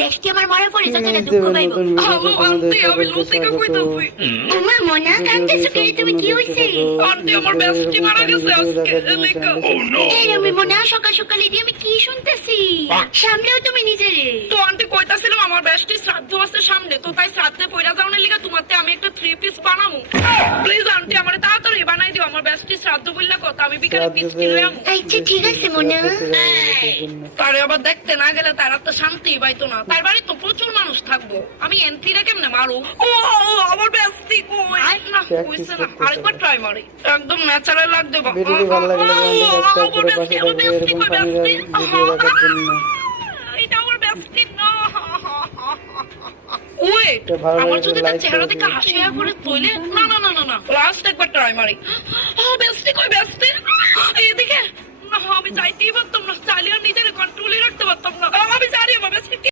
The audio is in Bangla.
বেস্টি আমার মরা পড়ে যতটা দুঃখ পাইব। আন্টি আমি লতিকা কইতাছি। তোমার মনে কাঁদতেছো কে? তুমি কি হইছে? আন্টি আমার বেস্টি মারা গেছে আজকে এলাকা। এই আমি মনে সকাল সকাল এদি আমি কি শুনতেছি? সামনেও তুমি নিজেরে। তো আন্টি কইতাছিলাম আমার বেস্টি শ্রাদ্ধ আছে সামনে, তো তাই শ্রাদ্ধে পয়রা যাওয়ার লিগা তোমাতে আমি একটা 3 পিস বানামু। প্লিজ আন্টি আমারে তাড়াতাড়ি বানাই দিও, আমার বেস্টি শ্রাদ্ধ বললা কথা, আমি বিকালে পিস কিনে আমু। আচ্ছা ঠিক আছে মনে। তারে আবার দেখতে না গেলে তার তো শান্তি পাইতো না, তার বাড়ি তো প্রচুর মানুষ থাকবো, আমি এন্ট্রিটা কেমনে মারু? ও আমার বেস্টি কই না কইছে না, আরেকবার ট্রাই মারি, একদম ন্যাচারাল লাগবে। ভিডিওটি ভালো লাগলে সাবস্ক্রাইব করে পাশে থাকবে এরকম ফানি ভিডিও দেখার জন্য। এটা আমার বেস্টি না। ওয়েট, আমার যদি তার চেহারা দেখে হাসি আর করে তৈলে না না না না না, লাস্ট একবার ট্রাই মারি। বেস্টি কই বেস্টি? এদিকে না, আমি চাইতেই পারতাম না, চাইলে নিজের কন্ট্রোলে রাখতে পারতাম না। আমি জানি আমার বেস্টি